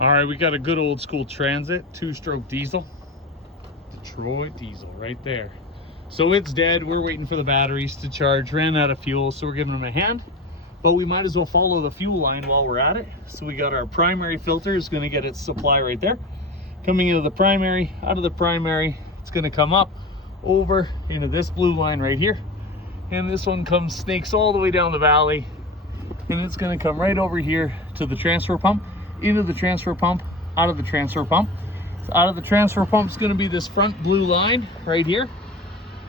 All right, we got a good old school Transit 2-stroke diesel. Detroit diesel right there. So it's dead. We're waiting for the batteries to charge. Ran out of fuel, so we're giving them a hand. But we might as well follow the fuel line while we're at it. So we got our primary filter is going to get its supply right there. Coming into the primary, out of the primary, it's going to come up over into this blue line right here. And this one snakes all the way down the valley. And it's going to come right over here to the transfer pump, into the transfer pump, out of the transfer pump. So out of the transfer pump is going to be this front blue line right here.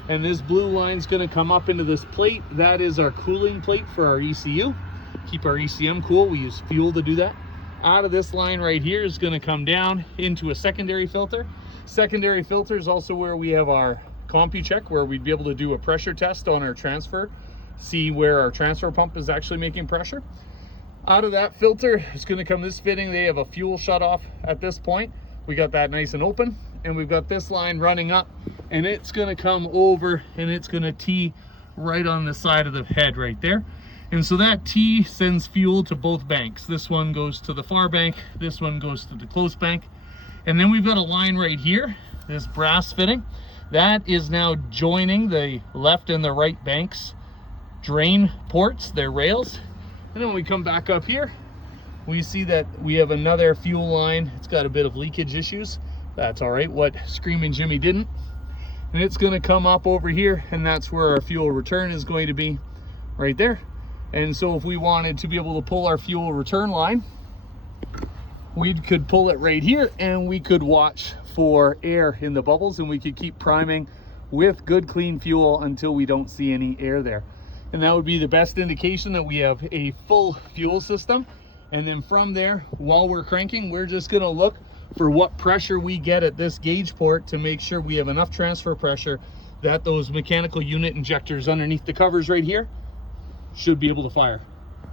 And this blue line is going to come up into this plate. That is our cooling plate for our ECU. Keep our ECM cool. We use fuel to do that. Out of this line right here is going to come down into a secondary filter. Secondary filter is also where we have our CompuCheck, where we'd be able to do a pressure test on our transfer, see where our transfer pump is actually making pressure. Out of that filter is going to come this fitting. They have a fuel shut off at this point. We got that nice and open, and we've got this line running up, and it's going to come over and it's going to tee right on the side of the head right there. And so that T sends fuel to both banks. This one goes to the far bank, this one goes to the close bank. And then we've got a line right here, this brass fitting, that is now joining the left and the right banks drain ports, their rails. And then when we come back up here, we see that we have another fuel line. It's got a bit of leakage issues. That's all right, what Screaming Jimmy didn't. And it's gonna come up over here, and that's where our fuel return is going to be, right there. And so if we wanted to be able to pull our fuel return line, we could pull it right here, and we could watch for air in the bubbles, and we could keep priming with good clean fuel until we don't see any air there. And that would be the best indication that we have a full fuel system. And then from there, while we're cranking, we're just gonna look for what pressure we get at this gauge port to make sure we have enough transfer pressure that those mechanical unit injectors underneath the covers right here should be able to fire.